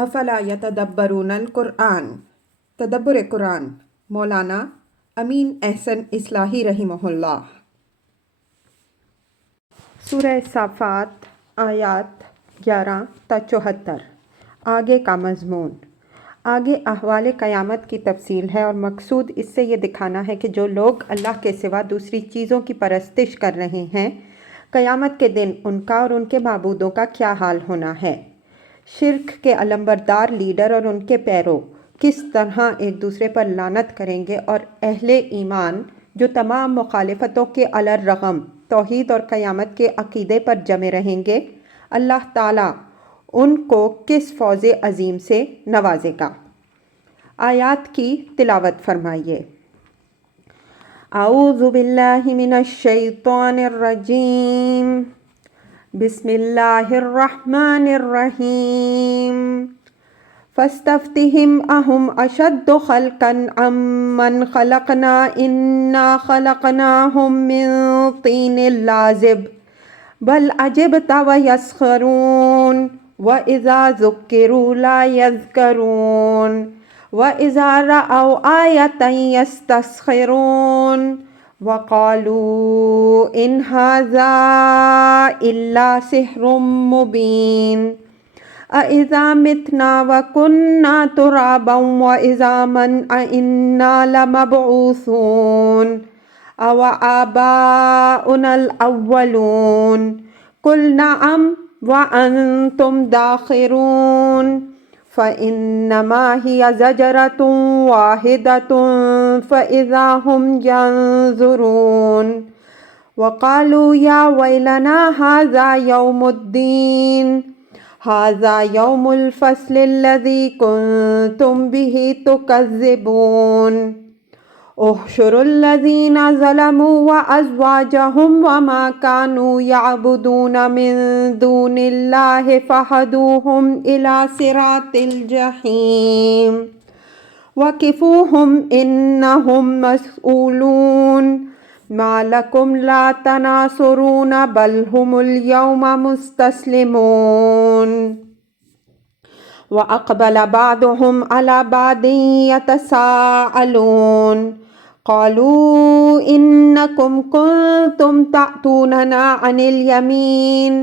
افلا یتدبرون القرآن، تدبر قرآن، مولانا امین احسن اصلاحی رحمہ اللہ۔ سورہ صافات آیات 11 تا 74۔ آگے کا مضمون، آگے احوال قیامت کی تفصیل ہے اور مقصود اس سے یہ دکھانا ہے کہ جو لوگ اللہ کے سوا دوسری چیزوں کی پرستش کر رہے ہیں، قیامت کے دن ان کا اور ان کے معبودوں کا کیا حال ہونا ہے۔ شرک کے علمبردار لیڈر اور ان کے پیرو کس طرح ایک دوسرے پر لعنت کریں گے، اور اہل ایمان جو تمام مخالفتوں کے علی الرغم توحید اور قیامت کے عقیدے پر جمے رہیں گے، اللہ تعالیٰ ان کو کس فوز عظیم سے نوازے گا۔ آیات کی تلاوت فرمائیے۔ اعوذ باللہ من الشیطان الرجیم، بسم اللہ الرحمن الرحیم۔ فاستفتہم اہم اشد خلقا امن خلقنا انا خلقناہم من طین لازب بل عجبت ویسخرون وَإِذَا ذُكِّرُوا لَا يَذْكَرُونَ وَإِذَا رَأَوْا آيَةً يَسْتَسْخِرُونَ وَقَالُوا إِنْ هَذَا إِلَّا سِحْرٌ مُبِينٌ أَإِذَا مِتْنَا وَكُنَّا تُرَابًا وَعِظَامًا أَإِنَّا لَمَبْعُوثُونَ أَوْ آبَاؤُنَا الْأَوَّلُونَ قُلْ نَعَمْ وَأَنْتُمْ دَاخِرُونَ فَإِنَّمَا هِيَ زَجْرَةٌ وَاحِدَةٌ فَإِذَا هُمْ يَنْظُرُونَ وَقَالُوا يَا وَيْلَنَا هَذَا يَوْمُ الدِّينِ هَذَا يَوْمُ الْفَصْلِ الَّذِي كُنْتُمْ بِهِ تُكَذِّبُونَ احشروا الذين ظلموا وأزواجهم وما كانوا يعبدون من دون الله فهدوهم إلى صراط الجحيم وقفوهم إنهم مسؤولون ما لكم لا تناصرون بل هم اليوم مستسلمون وأقبل بعضهم على بعض يتساءلون قالوا إنكم كنتم تأتوننا عن اليمين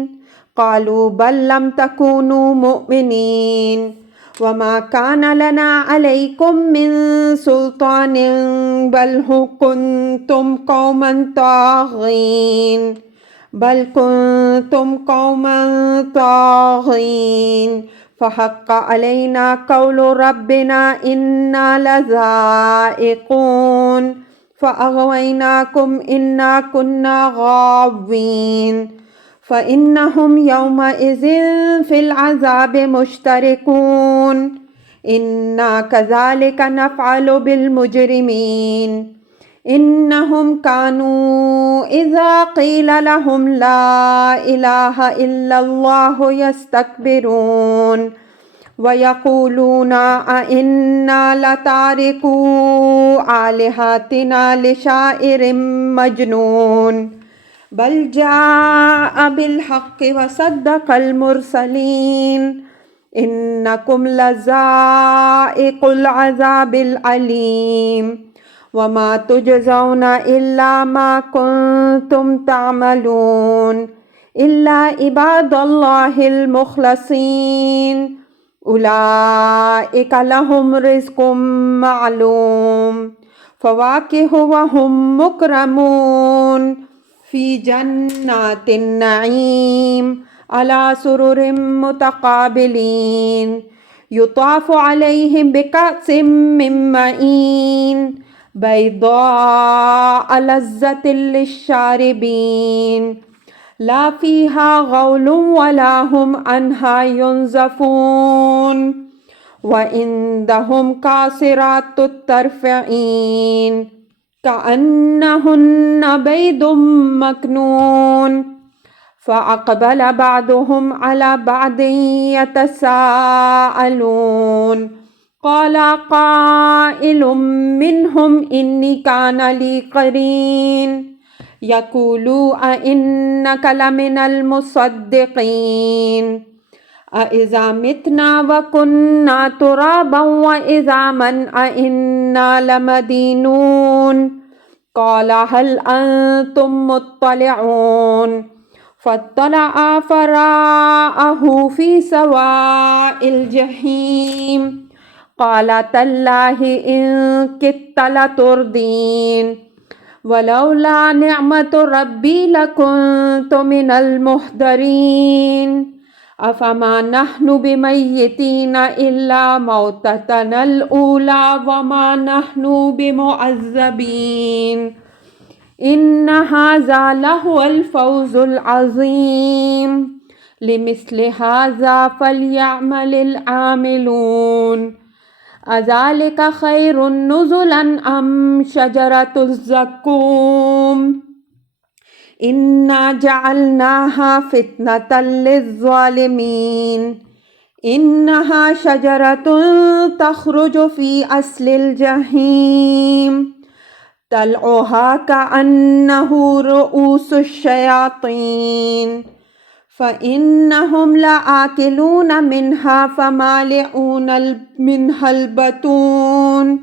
قالوا بل لم تكونوا مؤمنين وما كان لنا عليكم من سلطان بل كنتم قوما طاغين فحق علينا قول ربنا إنا لذائقون فأغويناكم إنا كنا غاوين فإنهم يومئذ في العذاب مشتركون إنا كذلك نفعل بالمجرمين إنهم كانوا إذا قيل لهم لا إله إلا الله يستكبرون ويقولون أئنا لتاركو آلهتنا لشاعر مجنون بل جاء بالحق وصدق المرسلين إنكم لذائق العذاب العليم وما تجزون إلا ما كنتم تعملون إلا عباد الله المخلصين أولئك لهم رزق معلوم فواكه وهم مكرمون في جنات النعيم على سرر متقابلين يطاف عليهم بكأس من معين بيضاء لذة للشاربين لا فيها غول ولا هم عنها ينزفون وعندهم قاصرات الطرف عين كأنهن بيض مكنون فأقبل بعضهم على بعض يتساءلون قال قائل منهم إني كان لي قرين يقول أئنك لمن المصدقين أَإِذَا مِتْنَا وَكُنَّا تُرَابًا وَعِظَامًا أَإِنَّا لَمَدِينُونَ قَالَ هَلْ أَنْتُمْ مُطَّلِعُونَ فاطلع فرآه في سواء الجحيم قال تالله إن كدت لتردين ولولا نعمة ربي لكنت من المحضرين أفما نحن بميتين إلا موتتنا الأولى وما نحن بمعذبين إن هذا لهو الفوز العظيم لمثل هذا فليعمل العاملون أذلك خير نزلا أم شجرة الزقوم إنا جعلناها فتنة للظالمين إنها شجرة تخرج في أصل الجحيم طلعها كأنه رؤوس الشياطين فإنهم لآكلون منها فمالئون منها البطون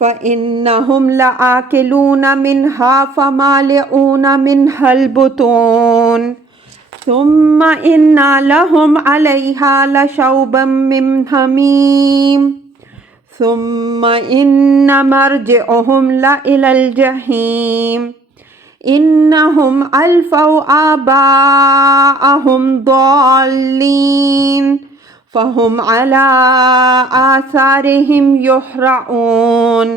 فإنهم لآكلون منها فمالئون منها البطون ثم إن لهم عليها لشوبا من حميم ثم إن مرجعهم لإلى الجحيم إنهم ألفوا آباءهم ضالين فهم على آثارهم يهرعون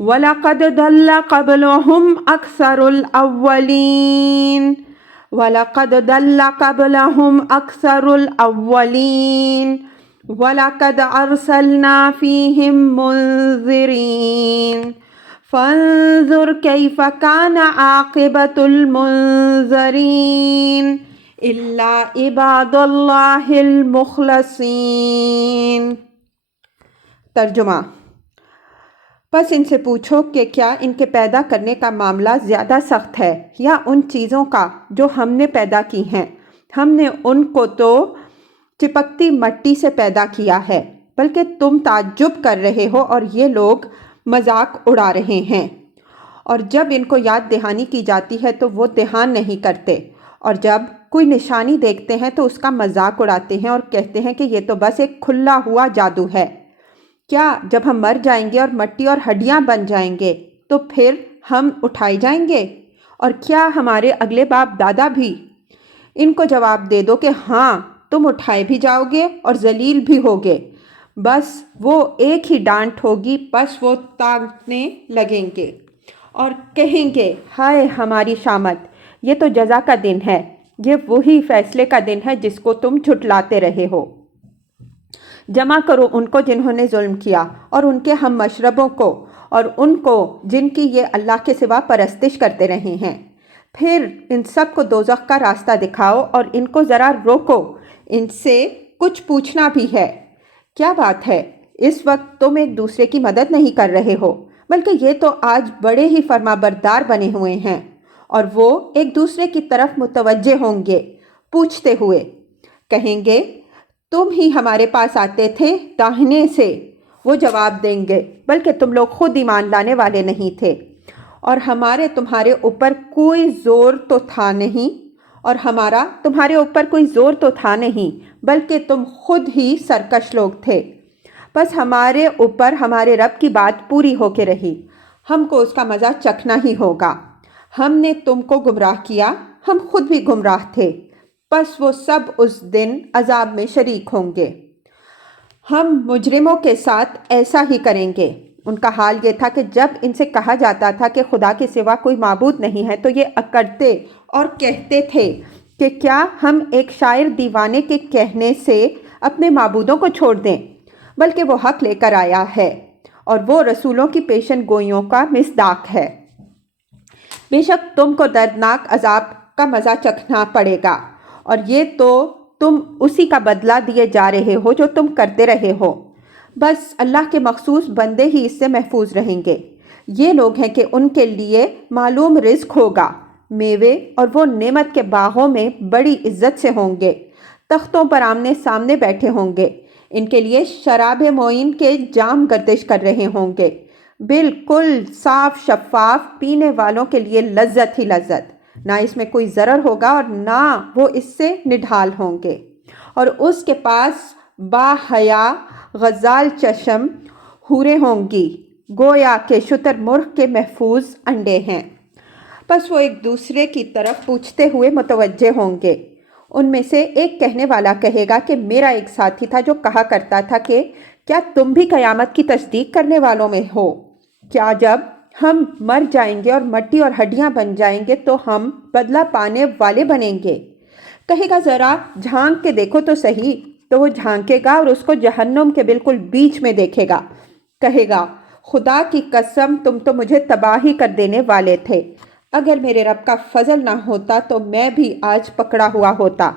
ولقد ضل قبلهم أكثر الأولين ولقد أرسلنا فيهم منذرين فانظر كيف كان عاقبة المنذرين إلا عباد الله المخلصين۔ ترجمہ: بس ان سے پوچھو کہ کیا ان کے پیدا کرنے کا معاملہ زیادہ سخت ہے یا ان چیزوں کا جو ہم نے پیدا کی ہیں؟ ہم نے ان کو تو چپکتی مٹی سے پیدا کیا ہے، بلکہ تم تعجب کر رہے ہو اور یہ لوگ مذاق اڑا رہے ہیں۔ اور جب ان کو یاد دہانی کی جاتی ہے تو وہ دھیان نہیں کرتے، اور جب کوئی نشانی دیکھتے ہیں تو اس کا مذاق اڑاتے ہیں اور کہتے ہیں کہ یہ تو بس ایک کھلا ہوا جادو ہے۔ کیا جب ہم مر جائیں گے اور مٹی اور ہڈیاں بن جائیں گے تو پھر ہم اٹھائے جائیں گے؟ اور کیا ہمارے اگلے باپ دادا بھی؟ ان کو جواب دے دو کہ ہاں، تم اٹھائے بھی جاؤ گے اور ذلیل بھی ہوگے، بس وہ ایک ہی ڈانٹ ہوگی، پس وہ تاکنے لگیں گے اور کہیں گے ہائے ہماری شامت، یہ تو جزا کا دن ہے، یہ وہی فیصلے کا دن ہے جس کو تم جھٹلاتے رہے ہو۔ جمع کرو ان کو جنہوں نے ظلم کیا اور ان کے ہم مشربوں کو اور ان کو جن کی یہ اللہ کے سوا پرستش کرتے رہے ہیں، پھر ان سب کو دوزخ کا راستہ دکھاؤ اور ان کو ذرا روکو، ان سے کچھ پوچھنا بھی ہے۔ کیا بات ہے، اس وقت تم ایک دوسرے کی مدد نہیں کر رہے ہو، بلکہ یہ تو آج بڑے ہی فرما بردار بنے ہوئے ہیں، اور وہ ایک دوسرے کی طرف متوجہ ہوں گے، پوچھتے ہوئے کہیں گے تم ہی ہمارے پاس آتے تھے داہنے سے۔ وہ جواب دیں گے بلکہ تم لوگ خود ایمان لانے والے نہیں تھے، اور ہمارے تمہارے اوپر کوئی زور تو تھا نہیں، اور ہمارا تمہارے اوپر کوئی زور تو تھا نہیں، بلکہ تم خود ہی سرکش لوگ تھے۔ بس ہمارے اوپر ہمارے رب کی بات پوری ہو کے رہی، ہم کو اس کا مزہ چکھنا ہی ہوگا۔ ہم نے تم کو گمراہ کیا، ہم خود بھی گمراہ تھے، پس وہ سب اس دن عذاب میں شریک ہوں گے۔ ہم مجرموں کے ساتھ ایسا ہی کریں گے۔ ان کا حال یہ تھا کہ جب ان سے کہا جاتا تھا کہ خدا کے سوا کوئی معبود نہیں ہے تو یہ اکڑتے اور کہتے تھے کہ کیا ہم ایک شاعر دیوانے کے کہنے سے اپنے معبودوں کو چھوڑ دیں؟ بلکہ وہ حق لے کر آیا ہے اور وہ رسولوں کی پیشن گوئیوں کا مصداق ہے۔ بے شک تم کو دردناک عذاب کا مزہ چکھنا پڑے گا، اور یہ تو تم اسی کا بدلہ دیے جا رہے ہو جو تم کرتے رہے ہو۔ بس اللہ کے مخصوص بندے ہی اس سے محفوظ رہیں گے۔ یہ لوگ ہیں کہ ان کے لیے معلوم رزق ہوگا، میوے اور وہ نعمت کے باغوں میں بڑی عزت سے ہوں گے، تختوں پر آمنے سامنے بیٹھے ہوں گے، ان کے لیے شراب معین کے جام گردش کر رہے ہوں گے، بالکل صاف شفاف، پینے والوں کے لیے لذت ہی لذت، نہ اس میں کوئی ضرر ہوگا اور نہ وہ اس سے نڈھال ہوں گے۔ اور اس کے پاس با حیا غزال چشم حوریں ہوں گی، گویا کہ شتر مرغ کے محفوظ انڈے ہیں۔ پس وہ ایک دوسرے کی طرف پوچھتے ہوئے متوجہ ہوں گے۔ ان میں سے ایک کہنے والا کہے گا کہ میرا ایک ساتھی تھا جو کہا کرتا تھا کہ کیا تم بھی قیامت کی تصدیق کرنے والوں میں ہو؟ کیا جب ہم مر جائیں گے اور مٹی اور ہڈیاں بن جائیں گے تو ہم بدلہ پانے والے بنیں گے؟ کہے گا ذرا جھانک کے دیکھو تو صحیح، تو وہ جھانکے گا اور اس کو جہنم کے بالکل بیچ میں دیکھے گا۔ کہے گا خدا کی قسم تم تو مجھے تباہی کر دینے والے تھے، اگر میرے رب کا فضل نہ ہوتا تو میں بھی آج پکڑا ہوا ہوتا۔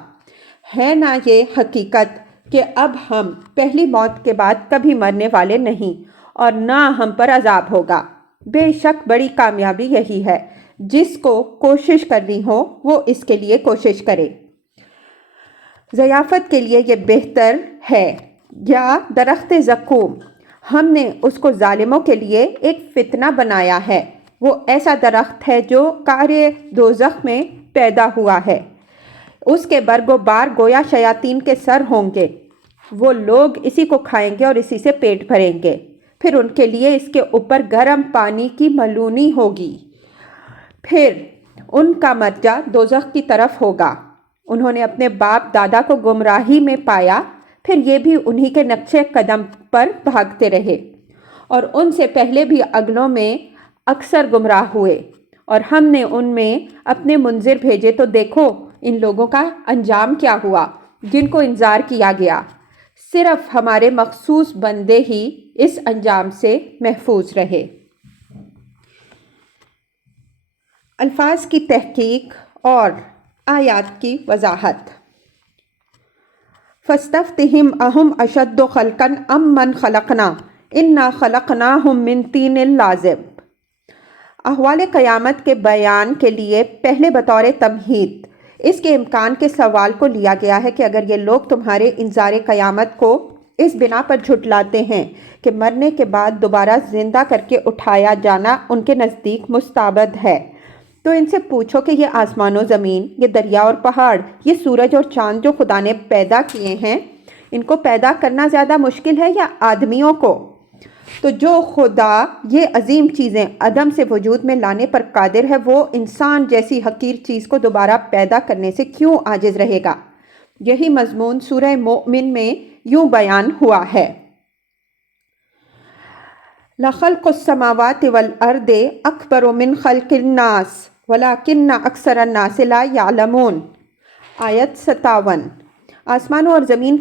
ہے نا یہ حقیقت کہ اب ہم پہلی موت کے بعد کبھی مرنے والے نہیں اور نہ ہم پر عذاب ہوگا۔ بے شک بڑی کامیابی یہی ہے، جس کو کوشش کرنی ہو وہ اس کے لیے کوشش کرے۔ ضیافت کے لیے یہ بہتر ہے یا درخت زقوم، ہم نے اس کو ظالموں کے لیے ایک فتنہ بنایا ہے۔ وہ ایسا درخت ہے جو کار دوزخ میں پیدا ہوا ہے، اس کے برگ و بار گویا شیاطین کے سر ہوں گے، وہ لوگ اسی کو کھائیں گے اور اسی سے پیٹ بھریں گے، پھر ان کے لیے اس کے اوپر گرم پانی کی ملونی ہوگی، پھر ان کا مرجع دوزخ کی طرف ہوگا۔ انہوں نے اپنے باپ دادا کو گمراہی میں پایا، پھر یہ بھی انہی کے نقش قدم پر بھاگتے رہے، اور ان سے پہلے بھی اگلوں میں اکثر گمراہ ہوئے، اور ہم نے ان میں اپنے منذر بھیجے تو دیکھو ان لوگوں کا انجام کیا ہوا جن کو انذار کیا گیا۔ صرف ہمارے مخصوص بندے ہی اس انجام سے محفوظ رہے۔ الفاظ کی تحقیق اور آیات کی وضاحت۔ فَاسْتَفْتِهِمْ أَهُمْ أَشَدُّ خَلْقًا أَمْ مَنْ خَلَقْنَا إِنَّا خَلَقْنَاهُمْ مِنْ طِينٍ لَازِبٍ۔ احوال قیامت کے بیان کے لیے پہلے بطور تمہید اس کے امکان کے سوال کو لیا گیا ہے کہ اگر یہ لوگ تمہارے انذار قیامت کو اس بنا پر جھٹلاتے ہیں کہ مرنے کے بعد دوبارہ زندہ کر کے اٹھایا جانا ان کے نزدیک مستبد ہے، تو ان سے پوچھو کہ یہ آسمان و زمین، یہ دریا اور پہاڑ، یہ سورج اور چاند جو خدا نے پیدا کیے ہیں، ان کو پیدا کرنا زیادہ مشکل ہے یا آدمیوں کو؟ تو جو خدا یہ عظیم چیزیں عدم سے وجود میں لانے پر قادر ہے، وہ انسان جیسی حقیر چیز کو دوبارہ پیدا کرنے سے کیوں عاجز رہے گا؟ یہی مضمون سورہ مومن میں یوں بیان ہوا ہے: لَخَلْقُ السَّمَاوَاتِ وَالْأَرْضِ أَكْبَرُ مِنْ خَلْقِ النَّاسِ وَلَكِنَّ أَكْثَرَ النَّاسِ لَا يَعْلَمُونَ۔ آیت 57۔ آسمانوں اور زمین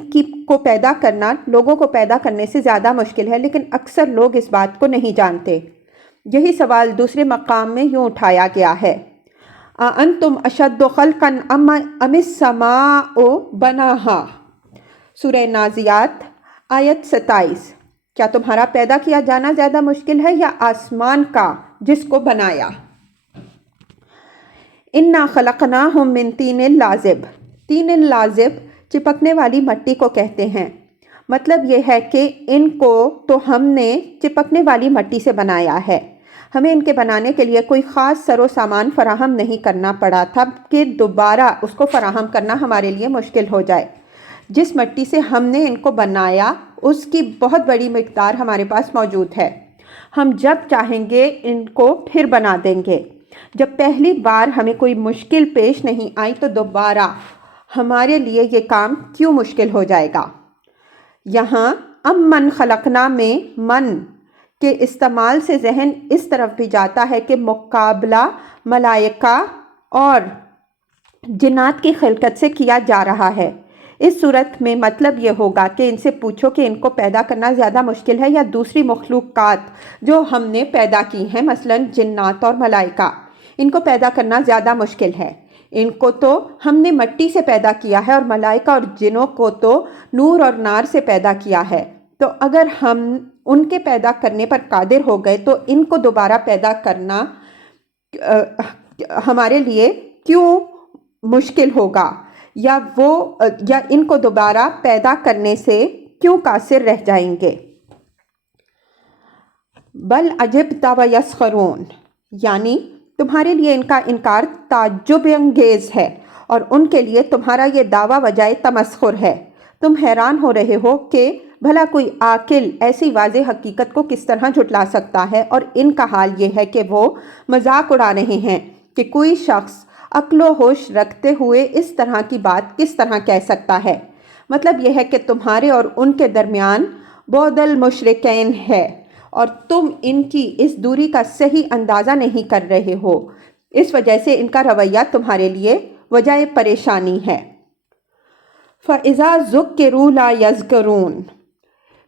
کو پیدا کرنا لوگوں کو پیدا کرنے سے زیادہ مشکل ہے، لیکن اکثر لوگ اس بات کو نہیں جانتے۔ یہی سوال دوسرے مقام میں یوں اٹھایا گیا ہے: أَأَنْتُمْ أَشَدُّ خَلْقًا أَمِ السَّمَاءُ بَنَاهَا۔ سورہ نازعات آیت 27۔ کیا تمہارا پیدا کیا جانا زیادہ مشکل ہے یا آسمان کا جس کو بنایا؟ اِنَّا خَلَقْنَاهُمْ مِنْ طِينٍ لَازِبٍ۔ طین لازب چپکنے والی مٹی کو کہتے ہیں۔ مطلب یہ ہے کہ ان کو تو ہم نے چپکنے والی مٹی سے بنایا ہے، ہمیں ان کے بنانے کے لیے کوئی خاص سر و سامان فراہم نہیں کرنا پڑا تھا کہ دوبارہ اس کو فراہم کرنا ہمارے لیے مشکل ہو جائے۔ جس مٹی سے ہم نے ان کو بنایا اس کی بہت بڑی مقدار ہمارے پاس موجود ہے، ہم جب چاہیں گے ان کو پھر بنا دیں گے۔ جب پہلی بار ہمیں کوئی مشکل پیش نہیں آئی تو دوبارہ ہمارے لیے یہ کام کیوں مشکل ہو جائے گا؟ یہاں من خلقنا میں من کے استعمال سے ذہن اس طرف بھی جاتا ہے کہ مقابلہ ملائکہ اور جنات کی خلقت سے کیا جا رہا ہے۔ اس صورت میں مطلب یہ ہوگا کہ ان سے پوچھو کہ ان کو پیدا کرنا زیادہ مشکل ہے یا دوسری مخلوقات جو ہم نے پیدا کی ہیں، مثلا جنات اور ملائکہ، ان کو پیدا کرنا زیادہ مشکل ہے۔ ان کو تو ہم نے مٹی سے پیدا کیا ہے اور ملائکہ اور جنوں کو تو نور اور نار سے پیدا کیا ہے، تو اگر ہم ان کے پیدا کرنے پر قادر ہو گئے تو ان کو دوبارہ پیدا کرنا ہمارے لیے کیوں مشکل ہوگا؟ یا ان کو دوبارہ پیدا کرنے سے کیوں قاصر رہ جائیں گے؟ بل عجبت و یسخرون، یعنی تمہارے لیے ان کا انکار تعجب انگیز ہے اور ان کے لیے تمہارا یہ دعویٰ وجہ تمسخر ہے۔ تم حیران ہو رہے ہو کہ بھلا کوئی عاقل ایسی واضح حقیقت کو کس طرح جھٹلا سکتا ہے، اور ان کا حال یہ ہے کہ وہ مذاق اڑا رہے ہیں کہ کوئی شخص عقل و ہوش رکھتے ہوئے اس طرح کی بات کس طرح کہہ سکتا ہے۔ مطلب یہ ہے کہ تمہارے اور ان کے درمیان بعد المشرکین ہے اور تم ان کی اس دوری کا صحیح اندازہ نہیں کر رہے ہو، اس وجہ سے ان کا رویہ تمہارے لیے وجہ پریشانی ہے۔ فَإِذَا ذُكِّرُوا لَا يَذْكُرُونَ،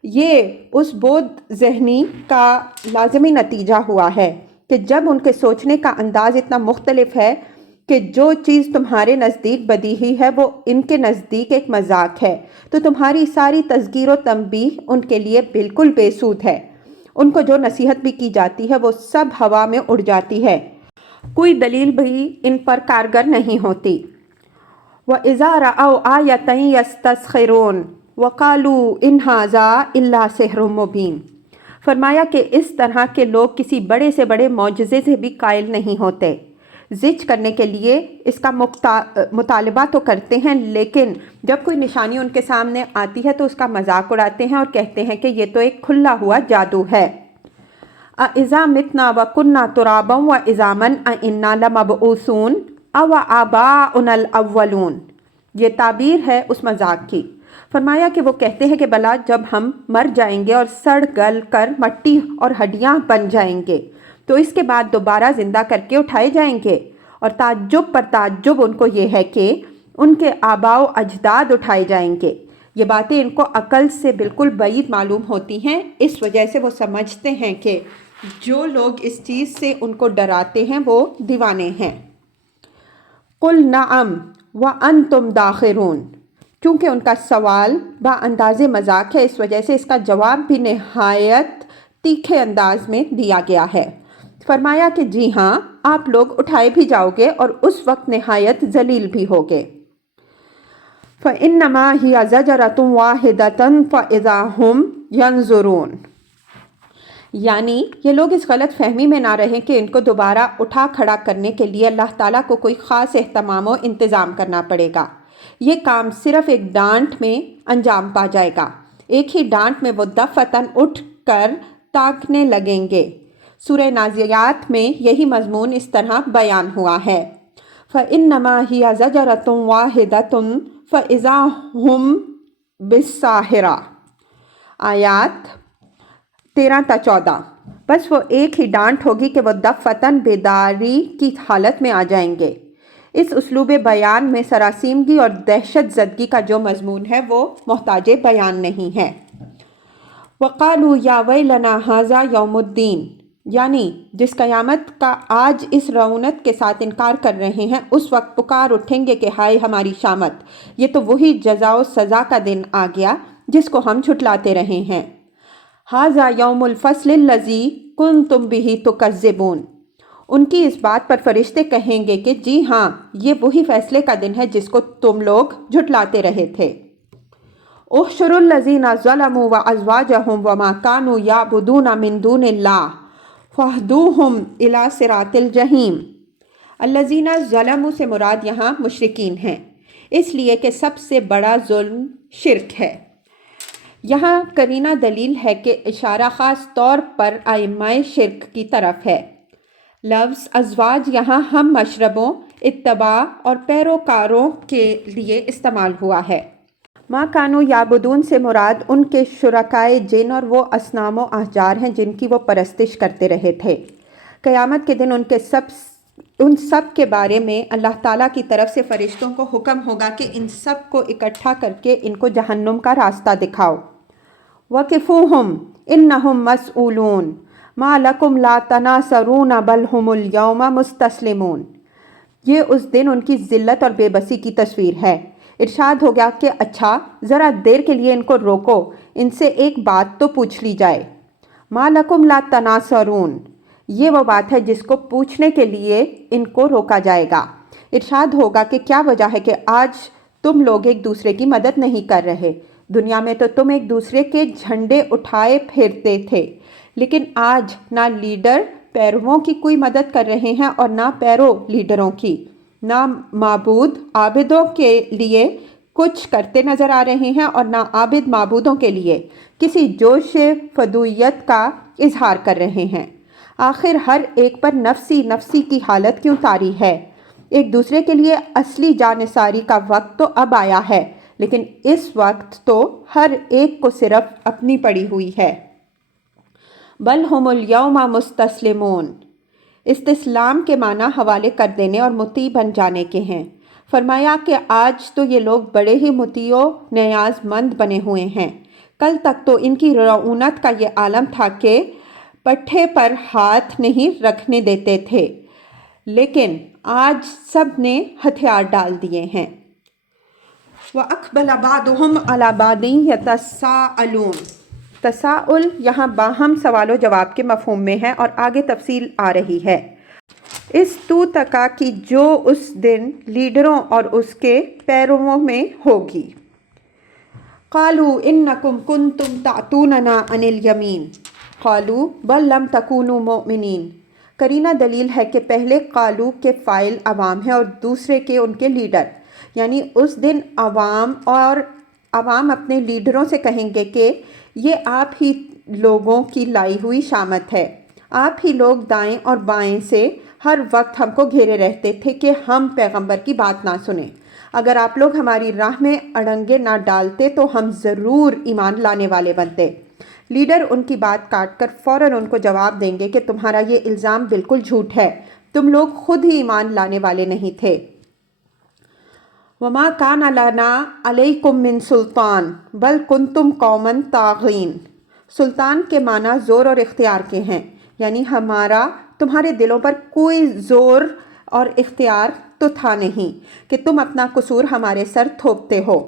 یہ اس بودھ ذہنی کا لازمی نتیجہ ہوا ہے کہ جب ان کے سوچنے کا انداز اتنا مختلف ہے کہ جو چیز تمہارے نزدیک بدیہی ہے وہ ان کے نزدیک ایک مذاق ہے، تو تمہاری ساری تذکیر و تنبیہ ان کے لیے بالکل بے سود ہے۔ ان کو جو نصیحت بھی کی جاتی ہے وہ سب ہوا میں اڑ جاتی ہے، کوئی دلیل بھی ان پر کارگر نہیں ہوتی۔ وَإِذَا رَأَوْا آیَةً يَسْتَسْخِرُونَ وَقَالُوا إِنْ هَٰذَا إِلَّا سِحْرٌ مُّبِینٌ، فرمایا کہ اس طرح کے لوگ کسی بڑے سے بڑے معجزے سے بھی قائل نہیں ہوتے۔ زج کرنے کے لیے اس کا مطالبہ تو کرتے ہیں، لیکن جب کوئی نشانی ان کے سامنے آتی ہے تو اس کا مذاق اڑاتے ہیں اور کہتے ہیں کہ یہ تو ایک کھلا ہوا جادو ہے۔ أَإِذَا مِتْنَا وَكُنَّا تُرَابًا وَعِظَامًا أَإِنَّا لَمَبْعُوثُونَ أَوْ آبَاؤُنَا الْأَوَّلُونَ، یہ تعبیر ہے اس مذاق کی۔ فرمایا کہ وہ کہتے ہیں کہ بھلا جب ہم مر جائیں گے اور سڑ گل کر مٹی اور ہڈیاں بن جائیں گے تو اس کے بعد دوبارہ زندہ کر کے اٹھائے جائیں گے، اور تعجب پر تعجب ان کو یہ ہے کہ ان کے آباء و اجداد اٹھائے جائیں گے۔ یہ باتیں ان کو عقل سے بالکل بعید معلوم ہوتی ہیں، اس وجہ سے وہ سمجھتے ہیں کہ جو لوگ اس چیز سے ان کو ڈراتے ہیں وہ دیوانے ہیں۔ قُلْ نَعَمْ وَأَنْتُمْ دَاخِرُونَ، چونکہ ان کا سوال با انداز مذاق ہے، اس وجہ سے اس کا جواب بھی نہایت تیکھے انداز میں دیا گیا ہے۔ فرمایا کہ جی ہاں، آپ لوگ اٹھائے بھی جاؤ گے اور اس وقت نہایت ذلیل بھی ہوگے۔ فَإِنَّمَا هِيَ زَجْرَةٌ وَاحِدَةٌ فَإِذَا هُمْ يَنظُرُونَ، یعنی یہ لوگ اس غلط فہمی میں نہ رہیں کہ ان کو دوبارہ اٹھا کھڑا کرنے کے لیے اللہ تعالیٰ کو کوئی خاص اہتمام و انتظام کرنا پڑے گا۔ یہ کام صرف ایک ڈانٹ میں انجام پا جائے گا، ایک ہی ڈانٹ میں وہ دفعتاً اٹھ کر تاکنے لگیں گے۔ سورہ نازعات میں یہی مضمون اس طرح بیان ہوا ہے۔ فَإِنَّمَا هِيَ زَجْرَةٌ وَاحِدَةٌ فَإِذَا هُمْ بِالسَّاہِرَةِ، آیات 13 تا 14۔ بس وہ ایک ہی ڈانٹ ہوگی کہ وہ دفعتاً بیداری کی حالت میں آ جائیں گے۔ اس اسلوب بیان میں سراسیمگی اور دہشت زدگی کا جو مضمون ہے وہ محتاج بیان نہیں ہے۔ وَقَالُوا يَا وَيْلَنَا هَٰذَا يَوْمُ الدِّينِ، یعنی جس قیامت کا آج اس رونق کے ساتھ انکار کر رہے ہیں اس وقت پکار اٹھیں گے کہ ہائے ہماری شامت، یہ تو وہی جزا و سزا کا دن آ گیا جس کو ہم جھٹلاتے رہے ہیں۔ هَٰذَا يَوْمُ الْفَصْلِ الَّذِي كُنْتُمْ بِهِ تُكَذِّبُونَ، ان کی اس بات پر فرشتے کہیں گے کہ جی ہاں، یہ وہی فیصلے کا دن ہے جس کو تم لوگ جھٹلاتے رہے تھے۔ احشروا الذین ظلموا وازواجہم وما کانوا یعبدون من دون اللہ فاہدوہم الی صراط الجحیم۔ الذین ظلموا سے مراد یہاں مشرکین ہیں، اس لیے کہ سب سے بڑا ظلم شرک ہے۔ یہاں قرینہ دلیل ہے کہ اشارہ خاص طور پر ائمہ شرک کی طرف ہے۔ لفظ ازواج یہاں ہم مشربوں، اتباع اور پیروکاروں کے لیے استعمال ہوا ہے۔ ما کانوا یعبدون سے مراد ان کے شرکائے جن اور وہ اصنام و احجار ہیں جن کی وہ پرستش کرتے رہے تھے۔ قیامت کے دن ان سب کے بارے میں اللہ تعالیٰ کی طرف سے فرشتوں کو حکم ہوگا کہ ان سب کو اکٹھا کر کے ان کو جہنم کا راستہ دکھاؤ۔ وَقِفُوهُمْ إِنَّهُمْ مَسْئُولُونَ مَا لَكُمْ لَا تَنَاصَرُونَ بَلْ هُمُ الْيَوْمَ مُسْتَسْلِمُونَ، یہ اس دن ان کی ذلت اور بے بسی کی تصویر ہے۔ ارشاد ہو گیا کہ اچھا ذرا دیر کے لیے ان کو روکو، ان سے ایک بات تو پوچھ لی جائے۔ مَا لَكُمْ لَا تَنَاصَرُونَ، یہ وہ بات ہے جس کو پوچھنے کے لیے ان کو روکا جائے گا۔ ارشاد ہوگا کہ کیا وجہ ہے کہ آج تم لوگ ایک دوسرے کی مدد نہیں کر رہے۔ دنیا میں تو تم ایک دوسرے کے جھنڈے اٹھائے پھرتے تھے، لیکن آج نہ لیڈر پیرووں کی کوئی مدد کر رہے ہیں اور نہ پیرو لیڈروں کی، نہ معبود عابدوں کے لیے کچھ کرتے نظر آ رہے ہیں اور نہ عابد معبودوں کے لیے کسی جوش فدویت کا اظہار کر رہے ہیں۔ آخر ہر ایک پر نفسی نفسی کی حالت کیوں طاری ہے؟ ایک دوسرے کے لیے اصلی جانثاری کا وقت تو اب آیا ہے، لیکن اس وقت تو ہر ایک کو صرف اپنی پڑی ہوئی ہے۔ بل ہم الیوم مستسلمون، استسلام کے معنی حوالے کر دینے اور مطیع بن جانے کے ہیں۔ فرمایا کہ آج تو یہ لوگ بڑے ہی مطیع و نیاز مند بنے ہوئے ہیں۔ کل تک تو ان کی رعونت کا یہ عالم تھا کہ پٹھے پر ہاتھ نہیں رکھنے دیتے تھے، لیکن آج سب نے ہتھیار ڈال دیے ہیں۔ وَأَقْبَلَ بَعْضُهُمْ عَلَى بَعْضٍ يَتَسَاءَلُونَ، تساؤل یہاں باہم سوال و جواب کے مفہوم میں ہے اور آگے تفصیل آ رہی ہے۔ اس تو تکا کی جو اس دن لیڈروں اور اس کے پیرووں میں ہوگی۔ قَالُوا إِنَّكُمْ كُنْتُمْ تَأْتُونَنَا عَنِ الْيَمِينِ قَالُوا بَل لَّمْ تَكُونُوا مُؤْمِنِينَ۔ قرینہ دلیل ہے کہ پہلے قالو کے فاعل عوام ہے اور دوسرے کے ان کے لیڈر، یعنی اس دن عوام اپنے لیڈروں سے کہیں گے کہ یہ آپ ہی لوگوں کی لائی ہوئی شامت ہے، آپ ہی لوگ دائیں اور بائیں سے ہر وقت ہم کو گھیرے رہتے تھے کہ ہم پیغمبر کی بات نہ سنیں۔ اگر آپ لوگ ہماری راہ میں اڑنگے نہ ڈالتے تو ہم ضرور ایمان لانے والے بنتے۔ لیڈر ان کی بات کاٹ کر فوراً ان کو جواب دیں گے کہ تمہارا یہ الزام بالکل جھوٹ ہے، تم لوگ خود ہی ایمان لانے والے نہیں تھے۔ وَمَا كَانَ لَنَا عَلَيْكُمْ مِنْ سُلْطَانٍ بَلْ كُنْتُمْ قَوْمًا طَاغِينَ۔ سلطان کے معنی زور اور اختیار کے ہیں، یعنی ہمارا تمہارے دلوں پر کوئی زور اور اختیار تو تھا نہیں کہ تم اپنا قصور ہمارے سر تھوپتے ہو۔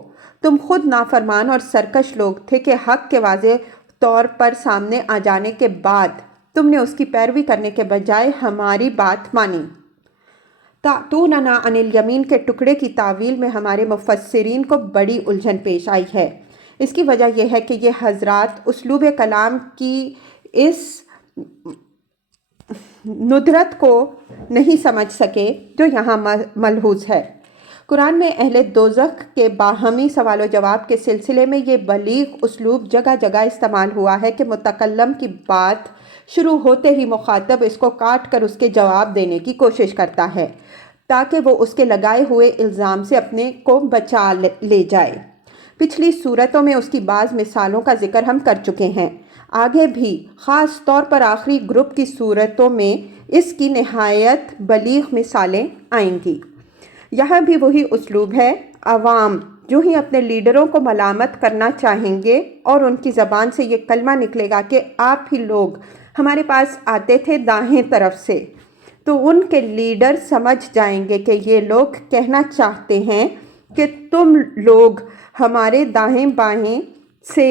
تم خود نافرمان اور سرکش لوگ تھے کہ حق کے واضح طور پر سامنے آ جانے کے بعد تم نے اس کی پیروی کرنے کے بجائے ہماری بات مانی۔ تَأْتُونَنَا عَنِ الْيَمِينَ کے ٹکڑے کی تعویل میں ہمارے مفسرین کو بڑی الجھن پیش آئی ہے۔ اس کی وجہ یہ ہے کہ یہ حضرات اسلوب کلام کی اس ندرت کو نہیں سمجھ سکے جو یہاں ملحوظ ہے۔ قرآن میں اہل دوزخ کے باہمی سوال و جواب کے سلسلے میں یہ بلیغ اسلوب جگہ جگہ استعمال ہوا ہے کہ متکلم کی بات شروع ہوتے ہی مخاطب اس کو کاٹ کر اس کے جواب دینے کی کوشش کرتا ہے تاکہ وہ اس کے لگائے ہوئے الزام سے اپنے کو بچا لے جائے۔ پچھلی صورتوں میں اس کی بعض مثالوں کا ذکر ہم کر چکے ہیں، آگے بھی خاص طور پر آخری گروپ کی صورتوں میں اس کی نہایت بلیغ مثالیں آئیں گی۔ یہاں بھی وہی اسلوب ہے۔ عوام جو ہی اپنے لیڈروں کو ملامت کرنا چاہیں گے اور ان کی زبان سے یہ کلمہ نکلے گا کہ آپ ہی لوگ ہمارے پاس آتے تھے دائیں طرف سے، تو ان کے لیڈر سمجھ جائیں گے کہ یہ لوگ کہنا چاہتے ہیں کہ تم لوگ ہمارے دائیں بائیں سے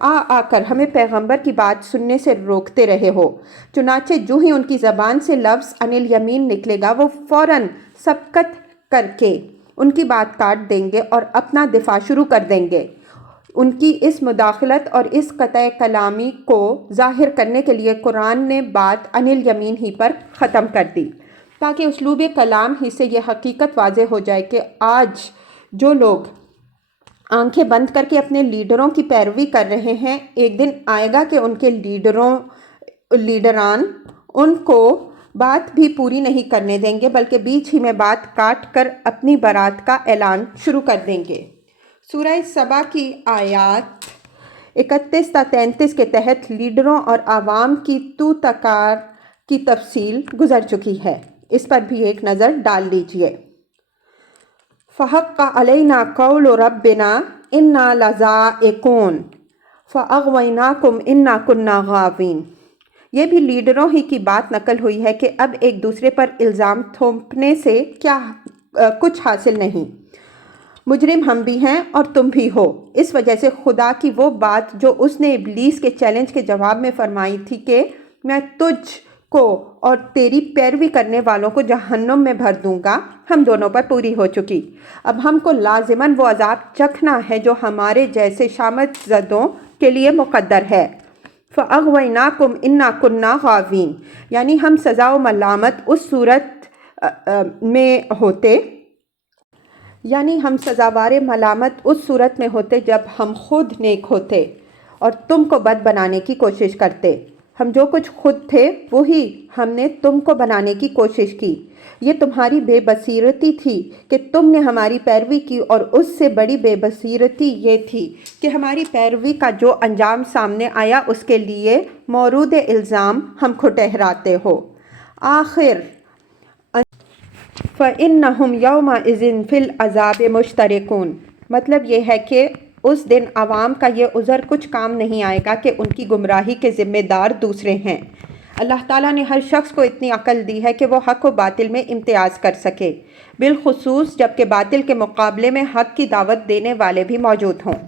آ کر ہمیں پیغمبر کی بات سننے سے روکتے رہے ہو۔ چنانچہ جو ہی ان کی زبان سے لفظ عن الیمین نکلے گا وہ فوراً سبقت کر کے ان کی بات کاٹ دیں گے اور اپنا دفاع شروع کر دیں گے۔ ان کی اس مداخلت اور اس قطع کلامی کو ظاہر کرنے کے لیے قرآن نے بات عن الیمین ہی پر ختم کر دی تاکہ اسلوب کلام ہی سے یہ حقیقت واضح ہو جائے کہ آج جو لوگ آنکھیں بند کر کے اپنے لیڈروں کی پیروی کر رہے ہیں، ایک دن آئے گا کہ ان کے لیڈران ان کو بات بھی پوری نہیں کرنے دیں گے بلکہ بیچ ہی میں بات کاٹ کر اپنی برات کا اعلان شروع کر دیں گے۔ سورہ سبا کی آیات 31 تا 33 کے تحت لیڈروں اور عوام کی تو تکار کی تفصیل گزر چکی ہے، اس پر بھی ایک نظر ڈال لیجئے۔ فَحَقَّ عَلَيْنَا قَوْلُ رَبِّنَا إِنَّا لَذَائِقُونَ فَأَغْوَيْنَاكُمْ إِنَّا كُنَّا غَاوِينَ۔ یہ بھی لیڈروں ہی کی بات نقل ہوئی ہے کہ اب ایک دوسرے پر الزام تھوپنے سے کیا کچھ حاصل نہیں، مجرم ہم بھی ہیں اور تم بھی ہو۔ اس وجہ سے خدا کی وہ بات جو اس نے ابلیس کے چیلنج کے جواب میں فرمائی تھی کہ میں تجھ کو اور تیری پیروی کرنے والوں کو جہنم میں بھر دوں گا ہم دونوں پر پوری ہو چکی۔ اب ہم کو لازماً وہ عذاب چکھنا ہے جو ہمارے جیسے شامت زدوں کے لیے مقدر ہے۔ فَأَغْوَيْنَاكُمْ إِنَّا كُنَّا غَاوِينَ، یعنی ہم سزا و ملامت اس صورت میں ہوتے جب ہم خود نیک ہوتے اور تم کو بد بنانے کی کوشش کرتے۔ ہم جو کچھ خود تھے وہی ہم نے تم کو بنانے کی کوشش کی۔ یہ تمہاری بے بصیرتی تھی کہ تم نے ہماری پیروی کی، اور اس سے بڑی بے بصیرتی یہ تھی کہ ہماری پیروی کا جو انجام سامنے آیا اس کے لیے مورود الزام ہم کو ٹھہراتے ہو۔ آخر فَإِنَّهُمْ يَوْمَئِذٍ فِي الْعَذَابِ مُشْتَرِكُونَ، مطلب یہ ہے کہ اس دن عوام کا یہ عذر کچھ کام نہیں آئے گا کہ ان کی گمراہی کے ذمہ دار دوسرے ہیں۔ اللہ تعالیٰ نے ہر شخص کو اتنی عقل دی ہے کہ وہ حق و باطل میں امتیاز کر سکے، بالخصوص جبکہ باطل کے مقابلے میں حق کی دعوت دینے والے بھی موجود ہوں۔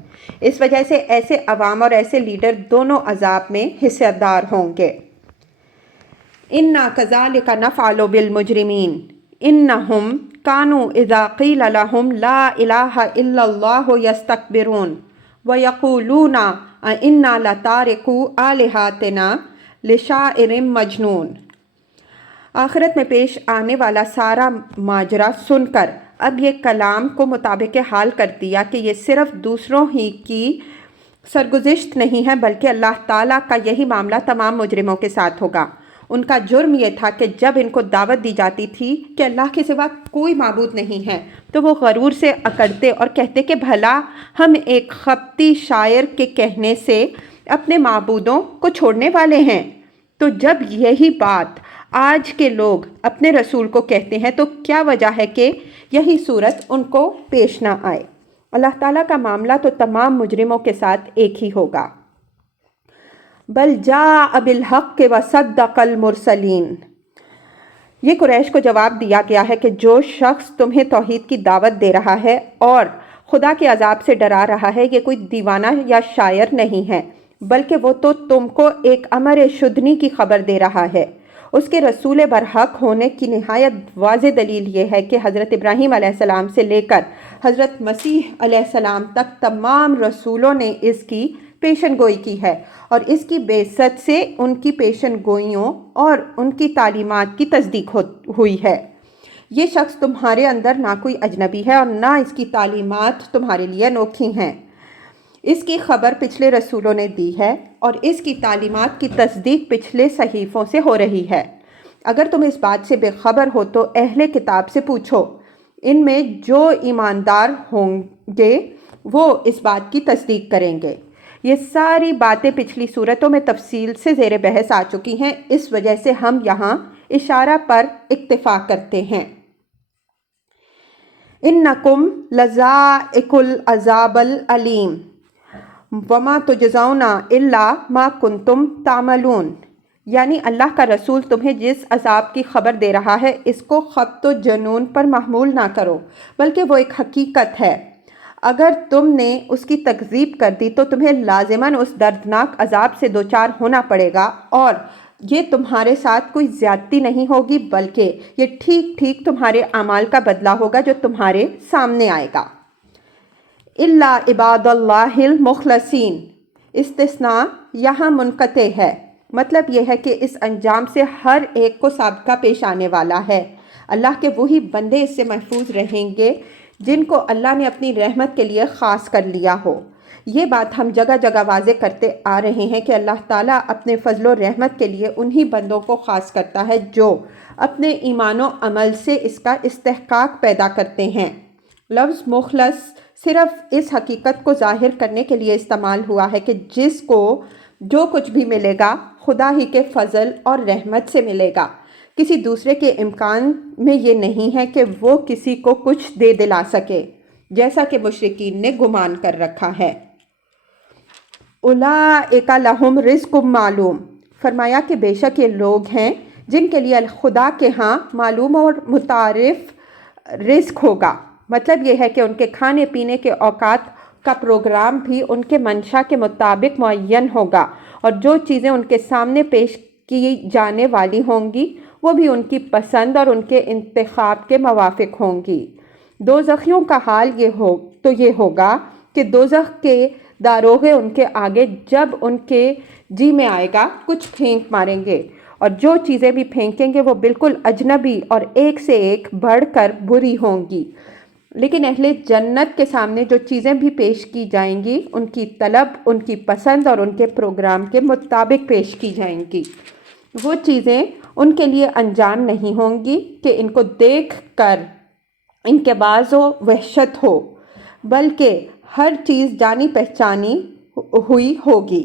اس وجہ سے ایسے عوام اور ایسے لیڈر دونوں عذاب میں حصہ دار ہوں گے۔ اِنَّا كَذَلِكَ نَفْعَلُ بِالْمُجْرِمِينَ إِنَّهُمْ كَانُوا إِذَا قِيلَ لَهُمْ لَا إِلَٰهَ إِلَّا اللَّهُ يَسْتَكْبِرُونَ وَيَقُولُونَ أَإِنَّا لَتَارِكُو آلِهَتِنَا لِشَاعِرٍ مَجْنُونٍ۔ آخرت میں پیش آنے والا سارا ماجرا سن کر اب یہ کلام کو مطابق حال کر دیا کہ یہ صرف دوسروں ہی کی سرگزشت نہیں ہے، بلکہ اللہ تعالیٰ کا یہی معاملہ تمام مجرموں کے ساتھ ہوگا۔ ان کا جرم یہ تھا کہ جب ان کو دعوت دی جاتی تھی کہ اللہ کے سوا کوئی معبود نہیں ہے تو وہ غرور سے اکڑتے اور کہتے کہ بھلا ہم ایک خبطی شاعر کے کہنے سے اپنے معبودوں کو چھوڑنے والے ہیں۔ تو جب یہی بات آج کے لوگ اپنے رسول کو کہتے ہیں تو کیا وجہ ہے کہ یہی صورت ان کو پیش نہ آئے؟ اللہ تعالیٰ کا معاملہ تو تمام مجرموں کے ساتھ ایک ہی ہوگا۔ بل جاء بالحق وصدق المرسلین، یہ قریش کو جواب دیا گیا ہے کہ جو شخص تمہیں توحید کی دعوت دے رہا ہے اور خدا کے عذاب سے ڈرا رہا ہے یہ کوئی دیوانہ یا شاعر نہیں ہے، بلکہ وہ تو تم کو ایک امر شدنی کی خبر دے رہا ہے۔ اس کے رسول برحق ہونے کی نہایت واضح دلیل یہ ہے کہ حضرت ابراہیم علیہ السلام سے لے کر حضرت مسیح علیہ السلام تک تمام رسولوں نے اس کی پیشن گوئی کی ہے، اور اس کی بعثت سے ان کی پیشن گوئیوں اور ان کی تعلیمات کی تصدیق ہوئی ہے۔ یہ شخص تمہارے اندر نہ کوئی اجنبی ہے اور نہ اس کی تعلیمات تمہارے لیے انوکھی ہیں۔ اس کی خبر پچھلے رسولوں نے دی ہے اور اس کی تعلیمات کی تصدیق پچھلے صحیفوں سے ہو رہی ہے۔ اگر تم اس بات سے بے خبر ہو تو اہل کتاب سے پوچھو، ان میں جو ایماندار ہوں گے وہ اس بات کی تصدیق کریں گے۔ یہ ساری باتیں پچھلی صورتوں میں تفصیل سے زیر بحث آ چکی ہیں، اس وجہ سے ہم یہاں اشارہ پر اکتفا کرتے ہیں۔ اِنَّکُمْ لَذَائِقُو الْعَذَابِ الْأَلِیمِ وَمَا تُجْزَوْنَ إِلَّا مَا كُنْتُمْ تَعْمَلُونَ، یعنی اللہ کا رسول تمہیں جس عذاب کی خبر دے رہا ہے اس کو خبط و جنون پر محمول نہ کرو، بلکہ وہ ایک حقیقت ہے۔ اگر تم نے اس کی تکذیب کر دی تو تمہیں لازماً اس دردناک عذاب سے دوچار ہونا پڑے گا، اور یہ تمہارے ساتھ کوئی زیادتی نہیں ہوگی بلکہ یہ ٹھیک ٹھیک تمہارے اعمال کا بدلہ ہوگا جو تمہارے سامنے آئے گا۔ الا عباد اللہ المخلصین، استثناء یہاں منقطع ہے، مطلب یہ ہے کہ اس انجام سے ہر ایک کو سابقہ پیش آنے والا ہے۔ اللہ کے وہی بندے اس سے محفوظ رہیں گے جن کو اللہ نے اپنی رحمت کے لیے خاص کر لیا ہو۔ یہ بات ہم جگہ جگہ واضح کرتے آ رہے ہیں کہ اللہ تعالیٰ اپنے فضل و رحمت کے لیے انہی بندوں کو خاص کرتا ہے جو اپنے ایمان و عمل سے اس کا استحقاق پیدا کرتے ہیں۔ لفظ مخلص صرف اس حقیقت کو ظاہر کرنے کے لیے استعمال ہوا ہے کہ جس کو جو کچھ بھی ملے گا خدا ہی کے فضل اور رحمت سے ملے گا، کسی دوسرے کے امکان میں یہ نہیں ہے کہ وہ کسی کو کچھ دے دلا سکے، جیسا کہ مشرکین نے گمان کر رکھا ہے۔ اولئک لہم رزق معلوم، فرمایا کہ بے شک یہ لوگ ہیں جن کے لیے خدا کے ہاں معلوم اور متعارف رزق ہوگا، مطلب یہ ہے کہ ان کے کھانے پینے کے اوقات کا پروگرام بھی ان کے منشا کے مطابق معین ہوگا، اور جو چیزیں ان کے سامنے پیش کی جانے والی ہوں گی وہ بھی ان کی پسند اور ان کے انتخاب کے موافق ہوں گی۔ دوزخیوں کا حال یہ ہوگا کہ دوزخ کے داروغے ان کے آگے جب ان کے جی میں آئے گا کچھ پھینک ماریں گے، اور جو چیزیں بھی پھینکیں گے وہ بالکل اجنبی اور ایک سے ایک بڑھ کر بری ہوں گی۔ لیکن اہل جنت کے سامنے جو چیزیں بھی پیش کی جائیں گی ان کی طلب، ان کی پسند اور ان کے پروگرام کے مطابق پیش کی جائیں گی۔ وہ چیزیں ان کے لیے انجان نہیں ہوں گی کہ ان کو دیکھ کر ان کے باز و وحشت ہو، بلکہ ہر چیز جانی پہچانی ہوئی ہوگی۔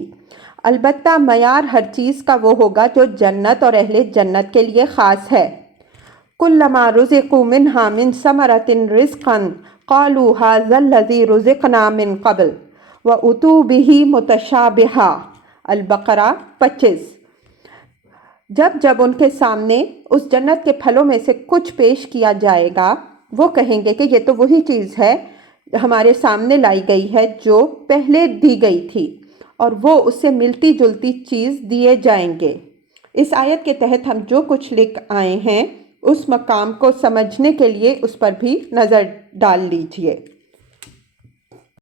البتہ معیار ہر چیز کا وہ ہوگا جو جنت اور اہل جنت کے لیے خاص ہے۔ كلما رزقوا منها من ثمرة رزقا قالوا هذا الذي رزقنا من قبل وأتوا به متشابها۔ البقرہ 25۔ جب ان کے سامنے اس جنت کے پھلوں میں سے کچھ پیش کیا جائے گا وہ کہیں گے کہ یہ تو وہی چیز ہے ہمارے سامنے لائی گئی ہے جو پہلے دی گئی تھی، اور وہ اس سے ملتی جلتی چیز دیے جائیں گے۔ اس آیت کے تحت ہم جو کچھ لکھ آئے ہیں اس مقام کو سمجھنے کے لیے اس پر بھی نظر ڈال لیجئے۔